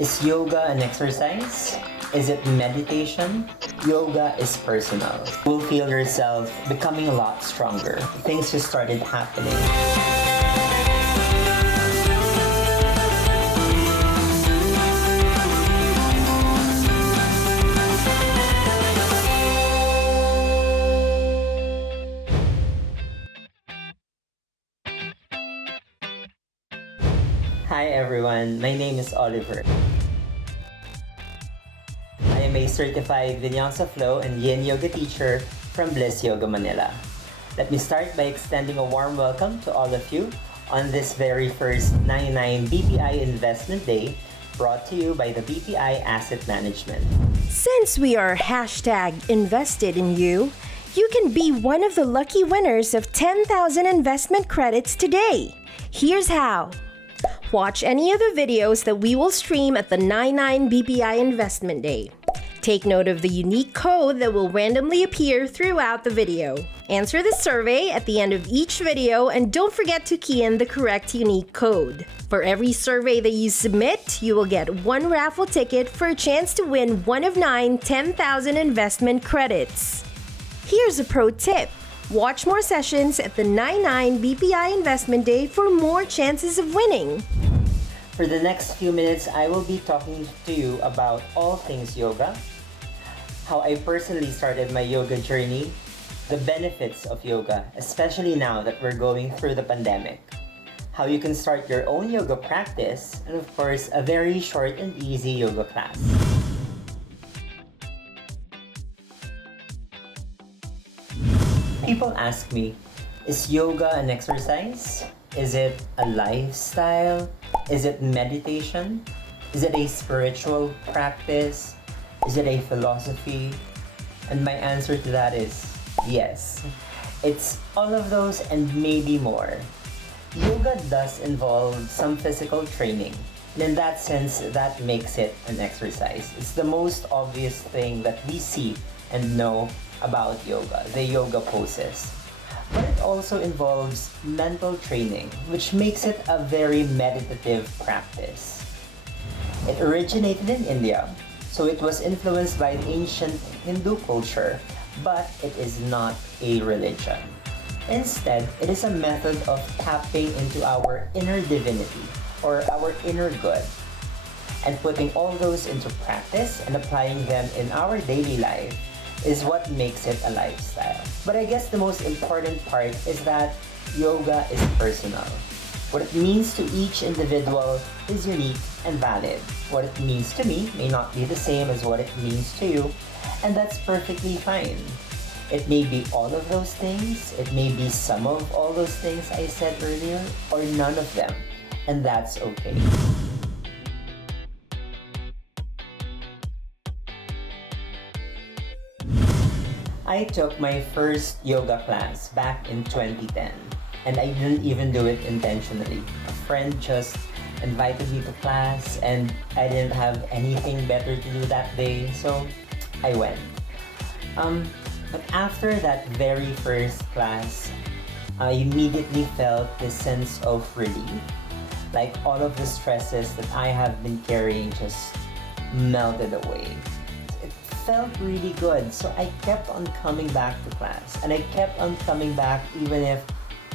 Is yoga an exercise? Is it meditation? Yoga is personal. You'll feel yourself becoming a lot stronger. Things just started happening. Hi everyone, my name is Oliver. I am a certified VinYasa Flow and Yin Yoga teacher from Bliss Yoga Manila. Let me start by extending a warm welcome to all of you on this very first 9.9 BPI Investment Day brought to you by the BPI Asset Management. Since we are hashtag invested in you, you can be one of the lucky winners of 10,000 investment credits today. Here's how. Watch any of the videos that we will stream at the 9.9 BPI Investment Day. Take note of the unique code that will randomly appear throughout the video. Answer the survey at the end of each video and don't forget to key in the correct unique code. For every survey that you submit, you will get one raffle ticket for a chance to win one of 10,000 investment credits. Here's a pro tip. Watch more sessions at the 9.9 BPI Investment Day for more chances of winning. For the next few minutes, I will be talking to you about all things yoga, how I personally started my yoga journey, the benefits of yoga, especially now that we're going through the pandemic, how you can start your own yoga practice, and of course, a very short and easy yoga class. People ask me, is yoga an exercise? Is it a lifestyle? Is it meditation? Is it a spiritual practice? Is it a philosophy? And my answer to that is yes. It's all of those and maybe more. Yoga does involve some physical training. And in that sense, that makes it an exercise. It's the most obvious thing that we see and know about yoga, the yoga poses. But it also involves mental training, which makes it a very meditative practice. It originated in India, so it was influenced by the ancient Hindu culture, but it is not a religion. Instead, it is a method of tapping into our inner divinity or our inner good and putting all those into practice and applying them in our daily life is what makes it a lifestyle. But I guess the most important part is that yoga is personal. What it means to each individual is unique and valid. What it means to me may not be the same as what it means to you, and that's perfectly fine. It may be all of those things, it may be some of all those things I said earlier, or none of them, and that's okay. I took my first yoga class back in 2010, and I didn't even do it intentionally. A friend just invited me to class, and I didn't have anything better to do that day, so I went. But after that very first class, I immediately felt this sense of relief. Like all of the stresses that I have been carrying just melted away. Felt really good, so I kept on coming back to class, and I kept on coming back even if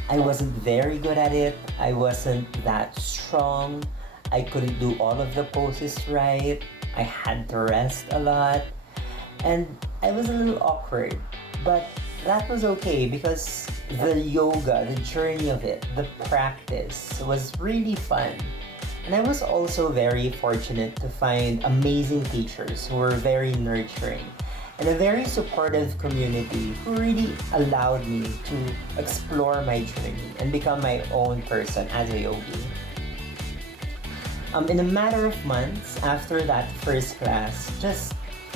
I wasn't very good at it, I wasn't that strong, I couldn't do all of the poses right, I had to rest a lot, and I was a little awkward, but that was okay because the yoga, the journey of it, the practice was really fun. And I was also very fortunate to find amazing teachers who were very nurturing and a very supportive community who really allowed me to explore my journey and become my own person as a yogi. In a matter of months after that first class, just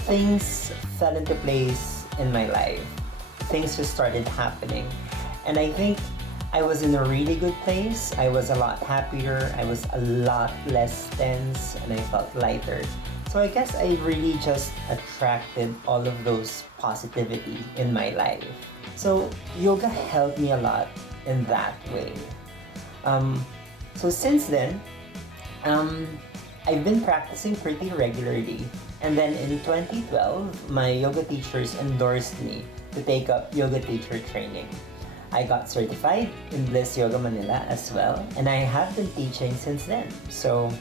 things fell into place in my life. Things just started happening. And I think I was in a really good place. I was a lot happier. I was a lot less tense and I felt lighter. So I guess I really just attracted all of those positivity in my life. So yoga helped me a lot in that way. So since then, I've been practicing pretty regularly. And then in 2012, my yoga teachers endorsed me to take up yoga teacher training. I got certified in Bliss Yoga Manila as well, and I have been teaching since then. So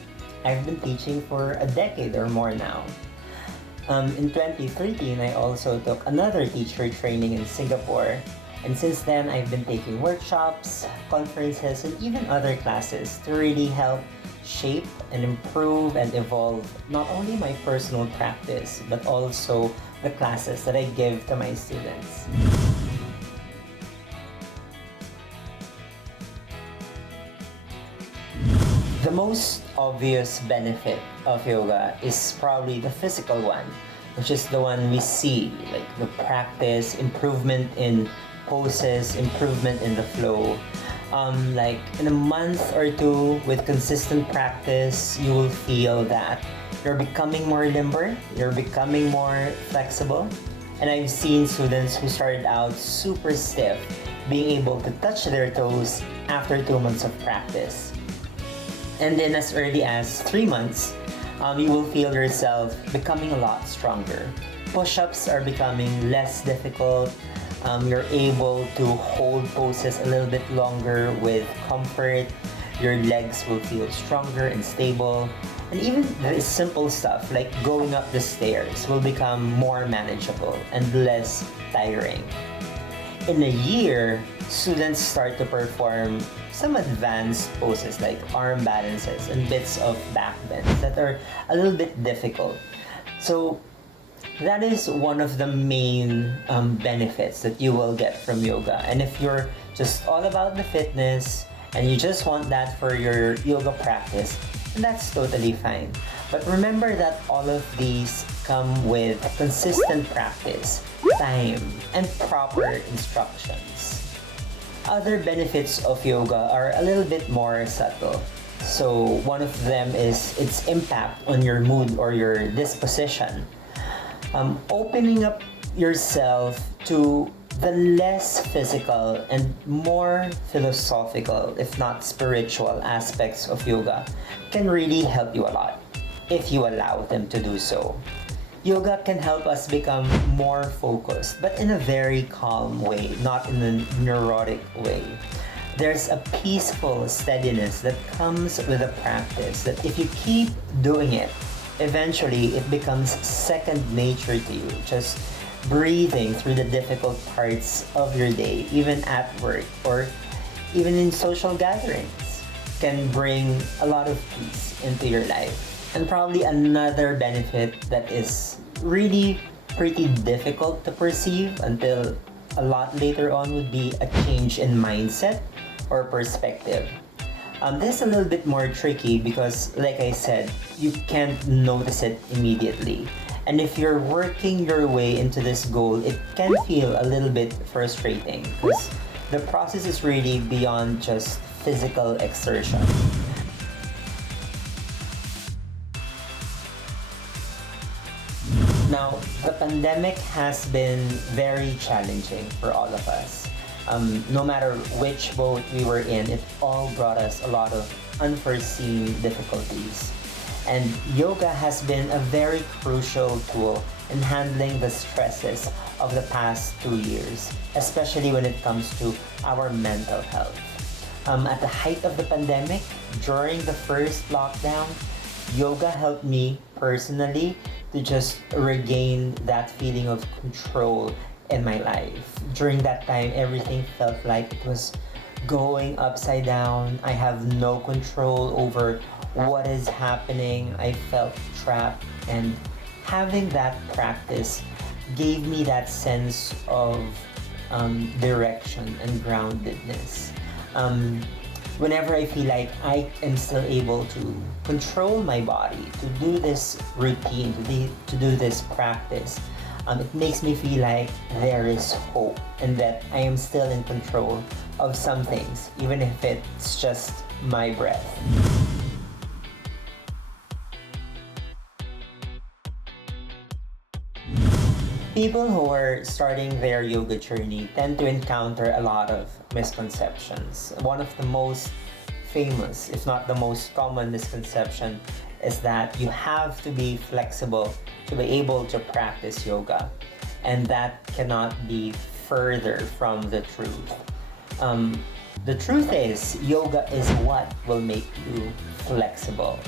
I've been teaching for a decade or more now. In 2013, I also took another teacher training in Singapore. And since then, I've been taking workshops, conferences, and even other classes to really help shape and improve and evolve not only my personal practice, but also the classes that I give to my students. The most obvious benefit of yoga is probably the physical one, which is the one we see, like the practice, improvement in poses, improvement in the flow. Like in a month or two with consistent practice, you will feel that you're becoming more limber, you're becoming more flexible. And I've seen students who started out super stiff being able to touch their toes after 2 months of practice. And then as early as 3 months, you will feel yourself becoming a lot stronger. Push-ups are becoming less difficult. You're able to hold poses a little bit longer with comfort. Your legs will feel stronger and stable. And even the simple stuff like going up the stairs will become more manageable and less tiring. In a year, students start to perform some advanced poses like arm balances and bits of back bends that are a little bit difficult. So that is one of the main benefits that you will get from yoga. And if you're just all about the fitness and you just want that for your yoga practice, that's totally fine. But remember that all of these come with consistent practice, time, and proper instructions. Other benefits of yoga are a little bit more subtle. So one of them is its impact on your mood or your disposition. Opening up yourself to the less physical and more philosophical, if not spiritual aspects of yoga can really help you a lot if you allow them to do so. Yoga can help us become more focused, but in a very calm way, not in a neurotic way. There's a peaceful steadiness that comes with a practice that if you keep doing it, eventually it becomes second nature to you. Just breathing through the difficult parts of your day, even at work or even in social gatherings, can bring a lot of peace into your life. And probably another benefit that is really pretty difficult to perceive until a lot later on would be a change in mindset or perspective. This is a little bit more tricky because, like I said, you can't notice it immediately. And if you're working your way into this goal, it can feel a little bit frustrating because the process is really beyond just physical exertion. Now, the pandemic has been very challenging for all of us. No matter which boat we were in, it all brought us a lot of unforeseen difficulties. And yoga has been a very crucial tool in handling the stresses of the past 2 years, especially when it comes to our mental health. At the height of the pandemic, during the first lockdown, yoga helped me personally to just regain that feeling of control in my life. During that time, everything felt like it was going upside down. I have no control over what is happening. I felt trapped, and having that practice gave me that sense of direction and groundedness. Whenever I feel like I am still able to control my body, to do this routine, to do this practice, it makes me feel like there is hope and that I am still in control of some things, even if it's just my breath. People who are starting their yoga journey tend to encounter a lot of misconceptions. One of the most famous, if not the most common misconception, is that you have to be flexible to be able to practice yoga. And that cannot be further from the truth. The truth is, yoga is what will make you flexible.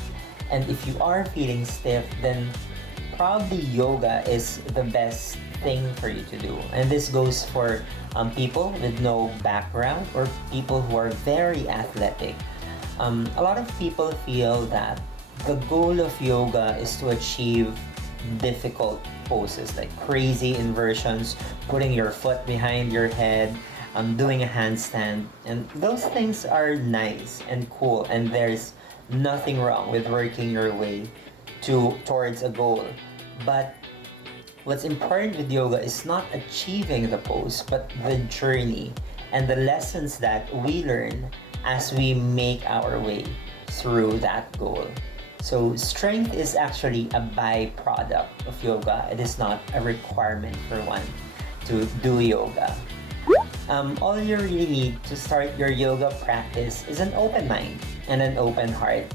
And if you are feeling stiff, then probably yoga is the best thing for you to do. And this goes for people with no background or people who are very athletic. A lot of people feel that the goal of yoga is to achieve difficult poses like crazy inversions, putting your foot behind your head, doing a handstand. And those things are nice and cool, and there's nothing wrong with working your way towards a goal. But what's important with yoga is not achieving the pose, but the journey and the lessons that we learn as we make our way through that goal. So strength is actually a byproduct of yoga. It is not a requirement for one to do yoga. All you really need to start your yoga practice is an open mind and an open heart.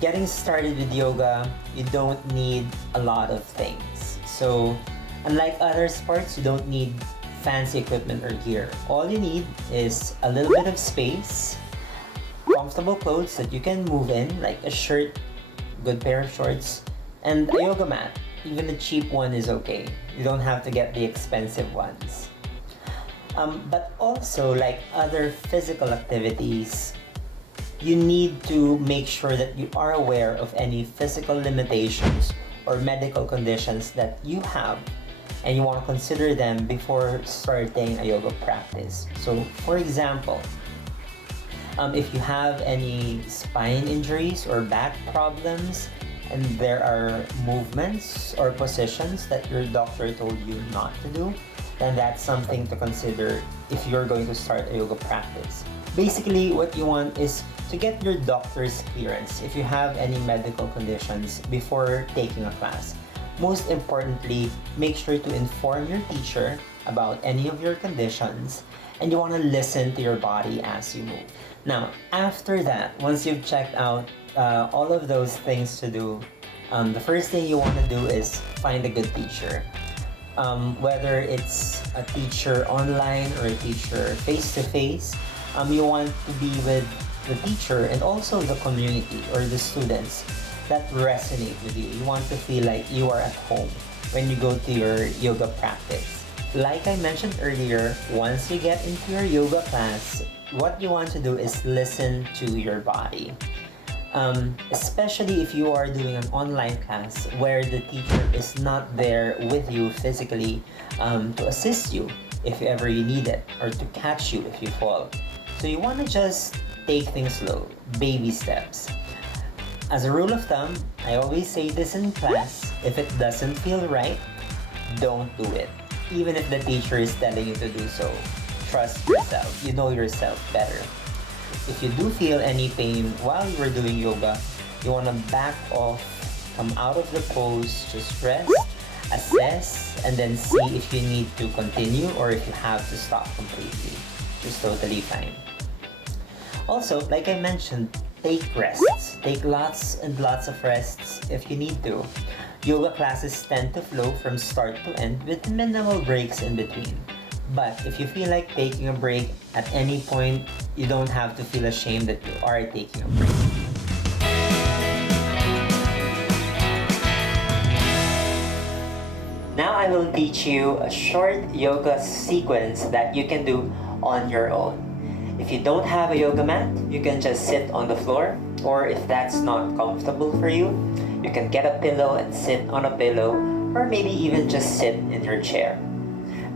Getting started with yoga, you don't need a lot of things. So, unlike other sports, you don't need fancy equipment or gear. All you need is a little bit of space, comfortable clothes that you can move in, like a shirt, good pair of shorts, and a yoga mat. Even a cheap one is okay. You don't have to get the expensive ones. But also, like other physical activities, you need to make sure that you are aware of any physical limitations or medical conditions that you have, and you want to consider them before starting a yoga practice. So, for example, if you have any spine injuries or back problems, and there are movements or positions that your doctor told you not to do, then that's something to consider if you're going to start a yoga practice. Basically, what you want is to get your doctor's clearance if you have any medical conditions before taking a class. Most importantly, make sure to inform your teacher about any of your conditions, and you want to listen to your body as you move. Now, after that, once you've checked out all of those things to do, the first thing you want to do is find a good teacher. Whether it's a teacher online or a teacher face-to-face, you want to be with the teacher and also the community or the students that resonate with you. You want to feel like you are at home when you go to your yoga practice. Like I mentioned earlier, once you get into your yoga class, what you want to do is listen to your body. Especially if you are doing an online class where the teacher is not there with you physically to assist you if ever you need it or to catch you if you fall. So you want to just take things slow, baby steps. As a rule of thumb, I always say this in class, if it doesn't feel right, don't do it. Even if the teacher is telling you to do so, trust yourself. You know yourself better. If you do feel any pain while you are doing yoga, you want to back off, come out of the pose, just rest, assess, and then see if you need to continue or if you have to stop completely. Just totally fine. Also, like I mentioned, take rests. Take lots and lots of rests if you need to. Yoga classes tend to flow from start to end with minimal breaks in between. But if you feel like taking a break at any point, you don't have to feel ashamed that you are taking a break. Now I will teach you a short yoga sequence that you can do on your own. If you don't have a yoga mat, you can just sit on the floor, or if that's not comfortable for you, you can get a pillow and sit on a pillow, or maybe even just sit in your chair.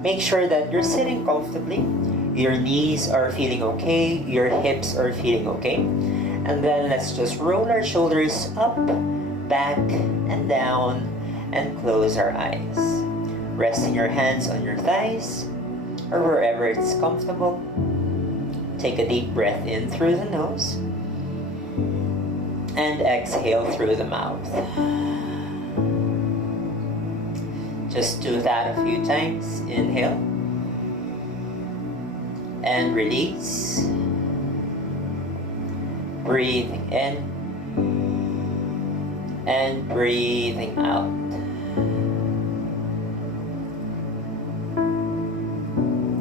Make sure that you're sitting comfortably, your knees are feeling okay, your hips are feeling okay, and then let's just roll our shoulders up, back, and down, and close our eyes. Resting your hands on your thighs, or wherever it's comfortable. Take a deep breath in through the nose and exhale through the mouth. Just do that a few times. Inhale and release. Breathing in and breathing out.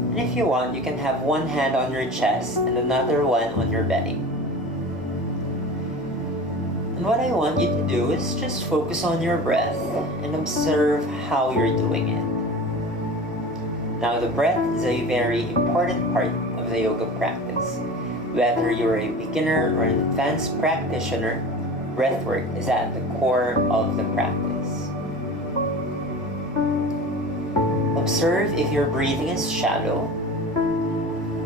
And if you want, you can have one hand on your chest and another one on your belly. And what I want you to do is just focus on your breath and observe how you're doing it. Now, the breath is a very important part of the yoga practice. Whether you're a beginner or an advanced practitioner, breathwork is at the core of the practice. Observe if your breathing is shallow,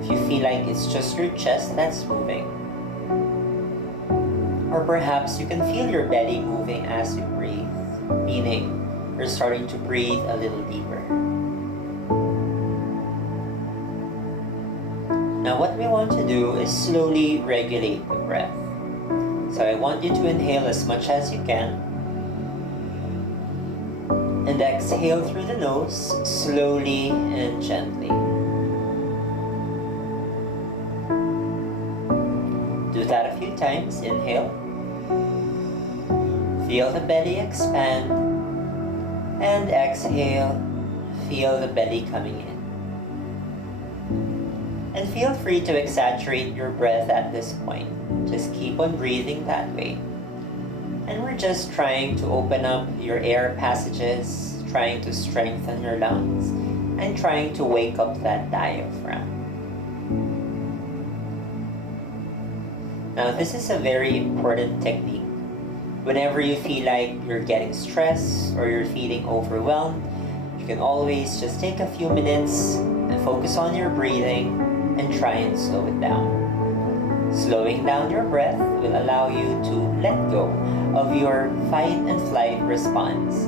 if you feel like it's just your chest that's moving, or perhaps you can feel your belly moving as you breathe, meaning you're starting to breathe a little deeper. Now what we want to do is slowly regulate the breath. So I want you to inhale as much as you can and exhale through the nose slowly and gently. Do that a few times. Inhale. Feel the belly expand and exhale. Feel the belly coming in. And feel free to exaggerate your breath at this point. Just keep on breathing that way. And we're just trying to open up your air passages, trying to strengthen your lungs, and trying to wake up that diaphragm. Now, this is a very important technique. Whenever you feel like you're getting stressed or you're feeling overwhelmed, you can always just take a few minutes and focus on your breathing and try and slow it down. Slowing down your breath will allow you to let go of your fight and flight response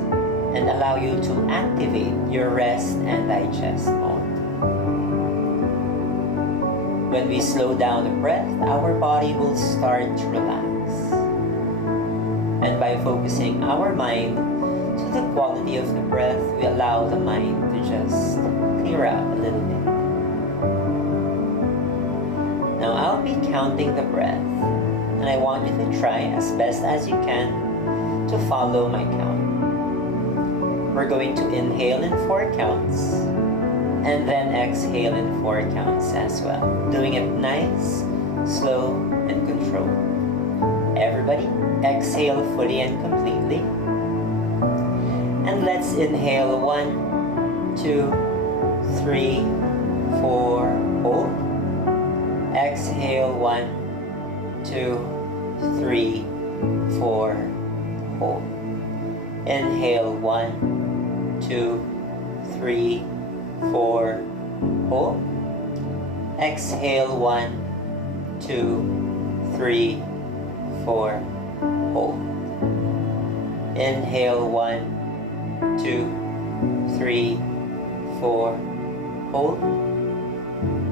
and allow you to activate your rest and digest mode. When we slow down the breath, our body will start to relax. And by focusing our mind to the quality of the breath, we allow the mind to just clear out a little bit. Now I'll be counting the breath, and I want you to try as best as you can to follow my count. We're going to inhale in 4 counts, and then exhale in 4 counts as well. Doing it nice, slow, and controlled. Everybody, exhale fully and completely. And let's inhale 1, 2, 3, 4, hold. Exhale 1, 2, 3, 4, hold. Inhale 1, 2, 3, 4, hold. Exhale 1, 2, 3, 4, hold. Inhale 1, 2, 3, 4, hold.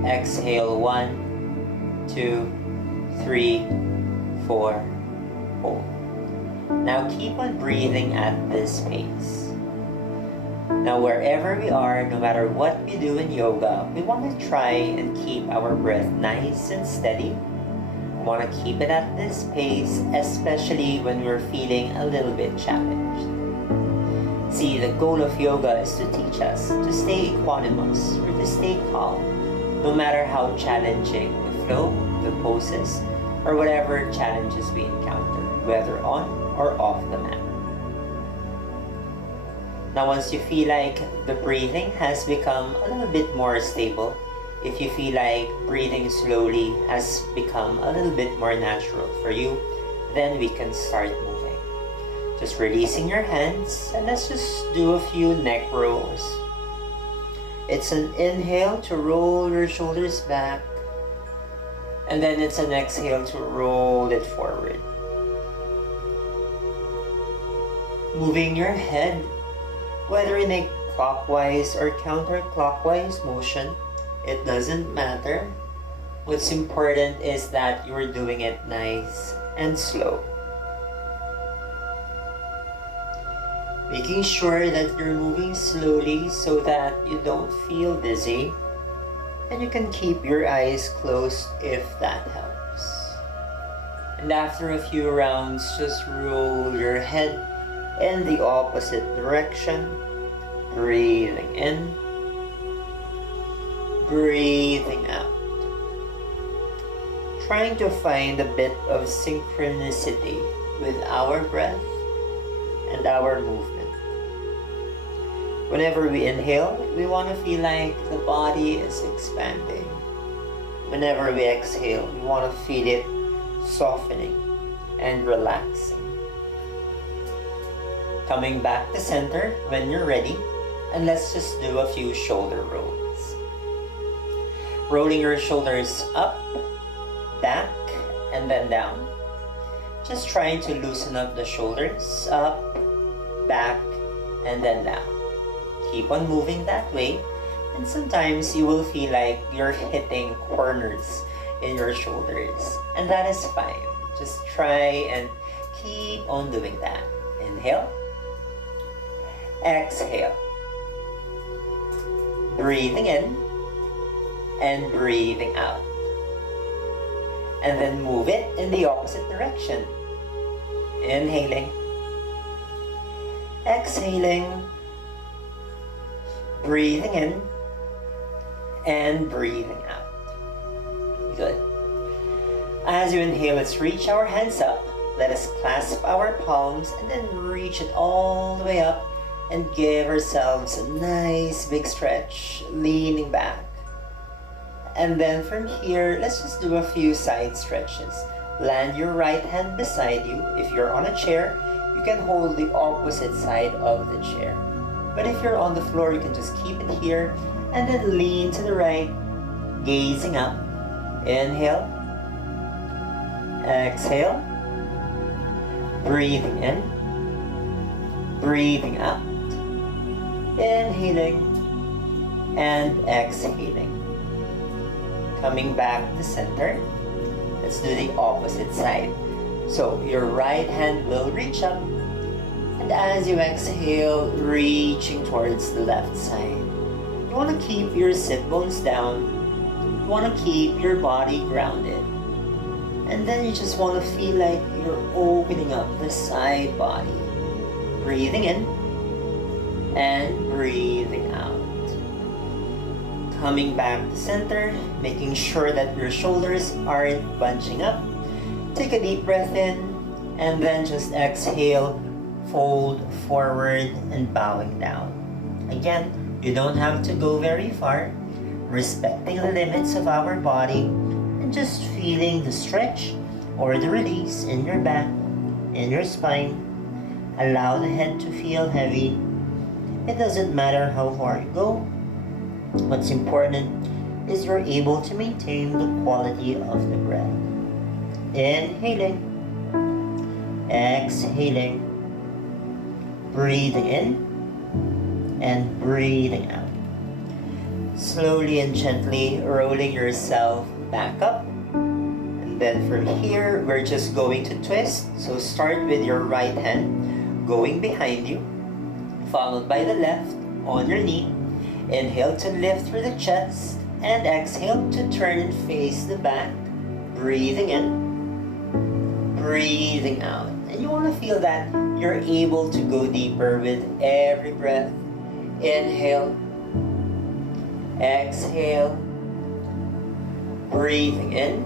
Exhale 1, 2, 3, 4, hold. Now keep on breathing at this pace. Now wherever we are, no matter what we do in yoga, we want to try and keep our breath nice and steady. We want to keep it at this pace, especially when we're feeling a little bit challenged. See, the goal of yoga is to teach us to stay equanimous or to stay calm, no matter how challenging the flow, the poses, or whatever challenges we encounter, whether on or off the mat. Now once you feel like the breathing has become a little bit more stable, if you feel like breathing slowly has become a little bit more natural for you, then we can start moving. Just releasing your hands, and let's just do a few neck rolls. It's an inhale to roll your shoulders back, and then it's an exhale to roll it forward. Moving your head, whether in a clockwise or counterclockwise motion, it doesn't matter. What's important is that you're doing it nice and slow. Making sure that you're moving slowly so that you don't feel dizzy. And you can keep your eyes closed if that helps. And after a few rounds, just roll your head in the opposite direction. Breathing in, breathing out. Trying to find a bit of synchronicity with our breath and our movement. Whenever we inhale, we want to feel like the body is expanding. Whenever we exhale, we want to feel it softening and relaxing. Coming back to center when you're ready, and let's just do a few shoulder rolls. Rolling your shoulders up, back, and then down. Just trying to loosen up the shoulders, up, back, and then down. Keep on moving that way, and sometimes you will feel like you're hitting corners in your shoulders, and that is fine. Just try and keep on doing that. Inhale, exhale, breathing in and breathing out, and then move it in the opposite direction. Inhaling, exhaling, breathing in and breathing out. Good. As you inhale, let's reach our hands up. Let us clasp our palms and then reach it all the way up and give ourselves a nice big stretch, leaning back. And then from here, let's just do a few side stretches. Land your right hand beside you. If you're on a chair, you can hold the opposite side of the chair. But if you're on the floor, you can just keep it here and then lean to the right, gazing up. Inhale, exhale, breathing in, breathing out, inhaling and exhaling. Coming back to center, let's do the opposite side. So your right hand will reach up, and as you exhale, reaching towards the left side. You want to keep your sit bones down. You want to keep your body grounded. And then you just want to feel like you're opening up the side body. Breathing in and breathing out. Coming back to center, making sure that your shoulders aren't bunching up. Take a deep breath in and then just exhale, fold forward and bowing down. Again, you don't have to go very far, respecting the limits of our body and just feeling the stretch or the release in your back, in your spine. Allow the head to feel heavy. It doesn't matter how far you go. What's important is you're able to maintain the quality of the breath. Inhaling, exhaling, breathing in and breathing out. Slowly and gently rolling yourself back up. And then from here, we're just going to twist. So start with your right hand going behind you, followed by the left on your knee. Inhale to lift through the chest and exhale to turn and face the back. Breathing in, breathing out. And you want to feel that you're able to go deeper with every breath. Inhale, exhale, breathing in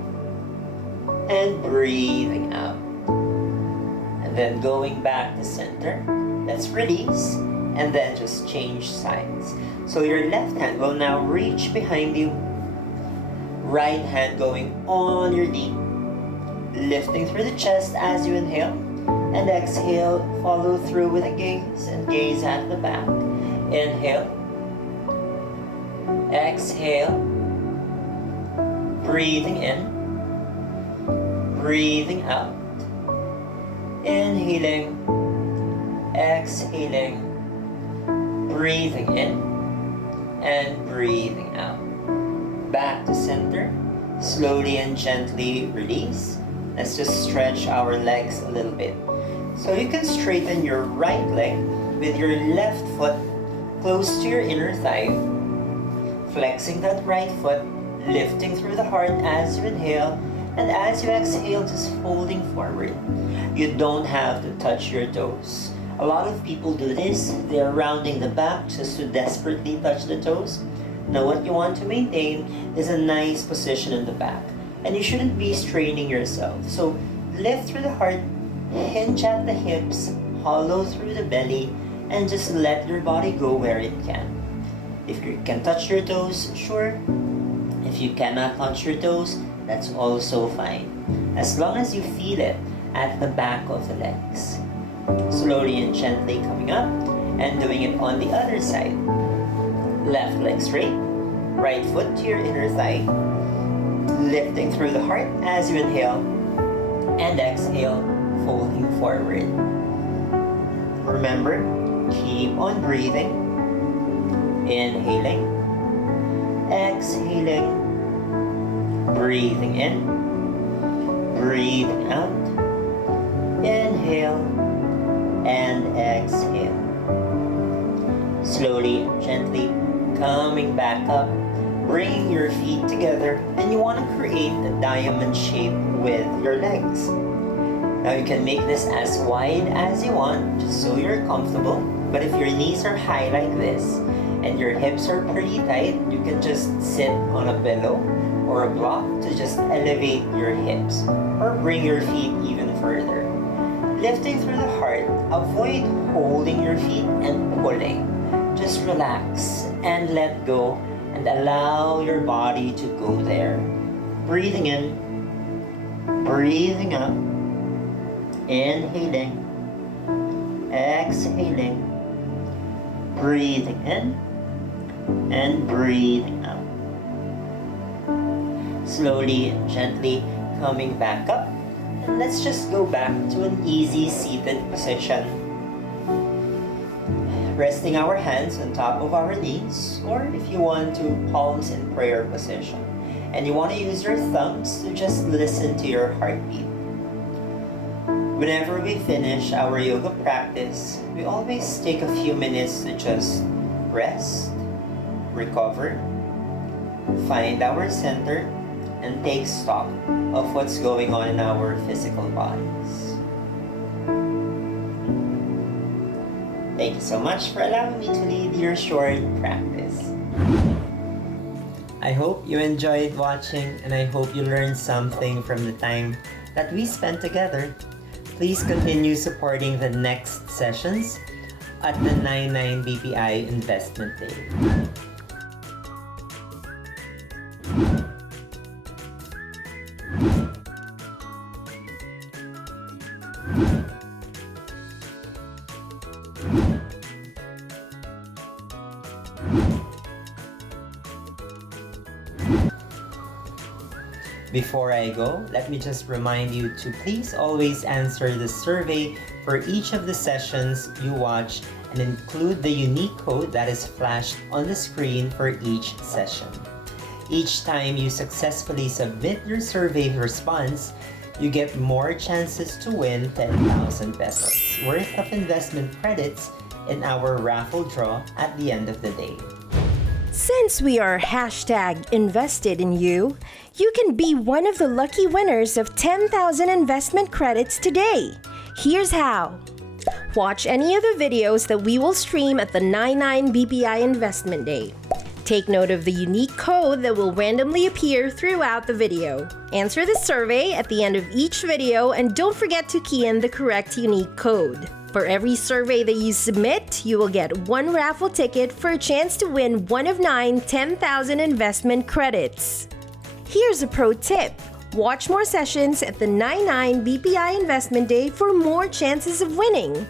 and breathing out. And then going back to center, let's release and then just change sides. So your left hand will now reach behind you, right hand going on your knee, lifting through the chest as you inhale, and exhale, follow through with a gaze and gaze at the back. Inhale, exhale, breathing in, breathing out, inhaling, exhaling, breathing in and breathing out. Back to center, slowly and gently release. Let's just stretch our legs a little bit. So you can straighten your right leg with your left foot close to your inner thigh. flexing that right foot, lifting through the heart as you inhale, and as you exhale, just folding forward. You don't have to touch your toes. A lot of people do this. They're rounding the back just to desperately touch the toes. Now what you want to maintain is a nice position in the back. And you shouldn't be straining yourself. So lift through the heart, hinge at the hips, hollow through the belly, and just let your body go where it can. If you can touch your toes, sure. If you cannot touch your toes, that's also fine. As long as you feel it at the back of the legs. Slowly and gently coming up and doing it on the other side. Left leg straight, right foot to your inner thigh, lifting through the heart as you inhale, and exhale, folding forward. Remember, keep on breathing, inhaling, exhaling, breathing in, breathing out, inhale, and exhale. Slowly and gently coming back up, bringing your feet together, and you want to create a diamond shape with your legs. Now you can make this as wide as you want, just so you're comfortable. But if your knees are high like this, and your hips are pretty tight, you can just sit on a pillow or a block to just elevate your hips, or bring your feet even further. Lifting through the heart, avoid holding your feet and pulling. Just relax and let go and allow your body to go there. Breathing in, breathing out, inhaling, exhaling, breathing in, and breathing out. Slowly and gently coming back up. And let's just go back to an easy seated position. Resting our hands on top of our knees, or if you want to, palms in prayer position. And you want to use your thumbs to just listen to your heartbeat. Whenever we finish our yoga practice, we always take a few minutes to just rest, recover, find our center, and take stock of what's going on in our physical bodies. Thank you so much for allowing me to lead your short practice. I hope you enjoyed watching, and I hope you learned something from the time that we spent together. Please continue supporting the next sessions at the 9.9 BPI Investment Day. Before I go, let me just remind you to please always answer the survey for each of the sessions you watch and include the unique code that is flashed on the screen for each session. Each time you successfully submit your survey response, you get more chances to win 10,000 pesos worth of investment credits in our raffle draw at the end of the day. Since we are hashtag invested in you, you can be one of the lucky winners of 10,000 investment credits today. Here's how. Watch any of the videos that we will stream at the 9.9 BPI Investment Day. Take note of the unique code that will randomly appear throughout the video. Answer the survey at the end of each video, and don't forget to key in the correct unique code. For every survey that you submit, you will get one raffle ticket for a chance to win one of 9 10,000 investment credits. Here's a pro tip. Watch more sessions at the 9.9 BPI Investment Day for more chances of winning.